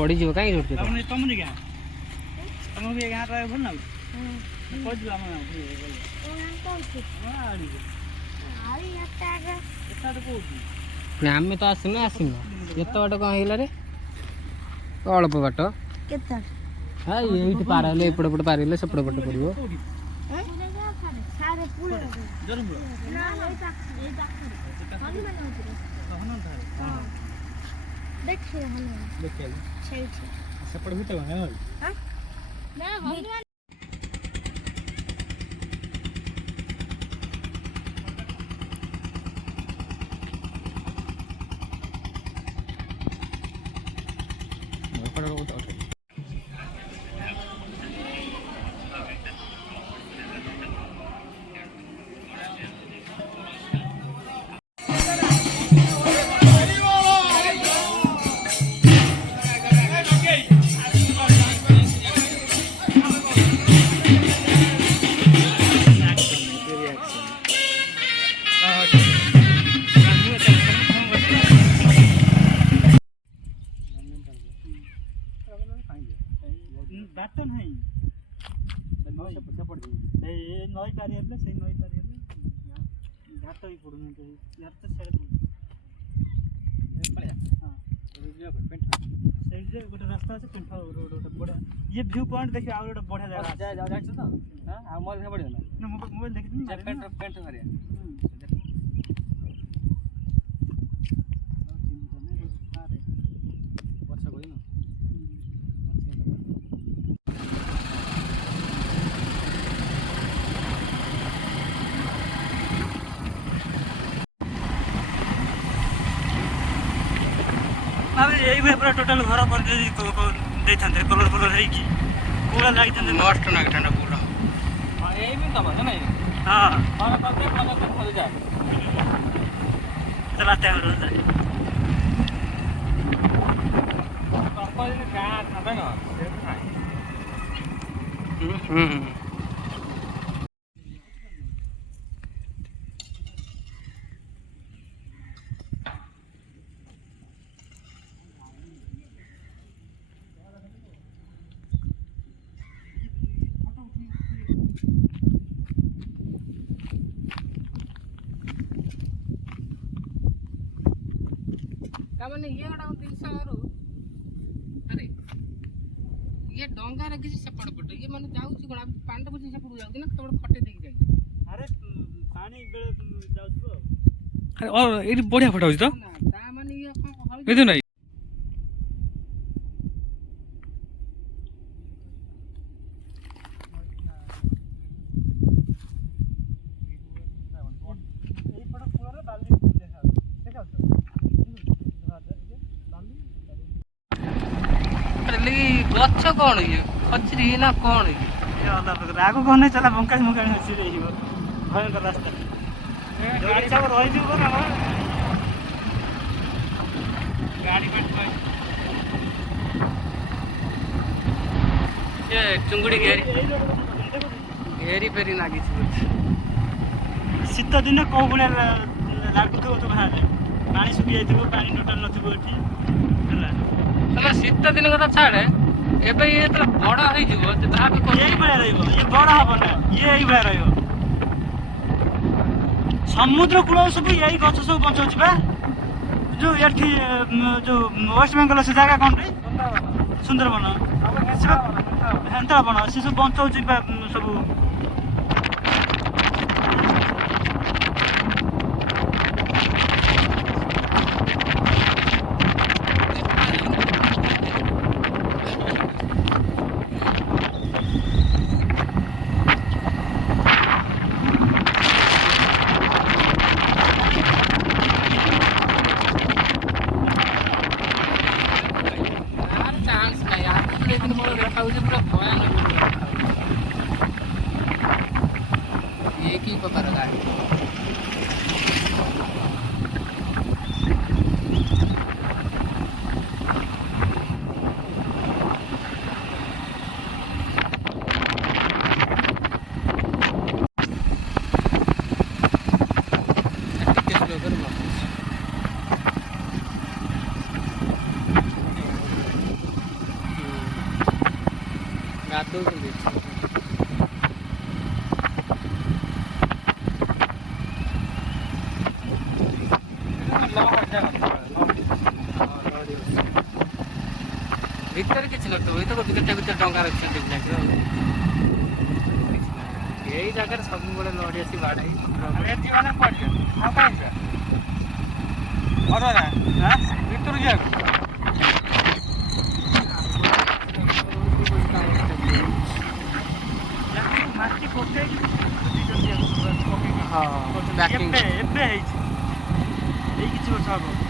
पड़ी जीव काई रोड तुम नहीं क्या तुम भी गाँ रहे भल ना पड़ जा हम आम तो आसना आसना केत बाट कौन है रे अल्प बाट हाँ ये पार हेल्ले एपट पट पार हेल्ले सेपट पट पड़ो सेपट भीतर बाटो नहीं नई पारी से नई पारी घाट भी पड़ू यार तो गोटे रास्ता अच्छे पेंट रोड गोटे बढ़िया ये व्यू पॉइंट देखिए आउ गोटे बढ़िया जगह मोबाइल देखी यही पूरा टोटल घर कर कलर कलर है कि पूरा लाइट मस्त ना ठंडा पूरा हां यही भी तो है ना हां और करते खा जाए चलाते हैं रोज कंपनी में क्या खाता ना मैंने ये अरे ये डंगा रखी सेपट पटे ये मैंने जाऊँ पानी बुझी सेपट जाऊँ ना तो खटे देख जाए अरे पानी जाऊ अरे और ये बढ़िया फटा तो माने ये नहीं गच्छ कौन ये खचरी ना कौन ये आगो कौन नहीं चला बंकाई मुकाई अच्छी रही भयंकर रास्ता गाड़ी सब रही थी ना गाड़ी ये चुंगड़ी घेरी फेरी लगी शीत दिन कौ भाया लगुव तो बाहर पा सुखी जाइए पानी टोटाल ना शीत दिन कथा छाड़े एबे ये तो बड़ा हो जीवो तो ता भी यही भाया रहिबो ये बड़ा हबो ना ये यही भाया रहिबो समुद्र कूल सब यही गछ सब बचाउछ बा जो एठी जो वेस्ट बेंगल से जगह कौन रे सुंदरबन हेंता बन से सब बचाउछ सब ନଥିବ ଏଇ ତ ଗୋଟେ କେତେ ଟଙ୍କା ରଖିଛନ୍ତି ପିଲାକୁ ଏଇ ଜାଗାରେ ସବୁବେଳେ ଲଢ଼ି ଆସି ବାଡ଼େଇ ଭିତରୁ ଯିବାକୁ ମାଟି ପକେଇକି ହଁ ଏବେ ହେଇଛି ଏଇ କିଛି ବର୍ଷ ହବ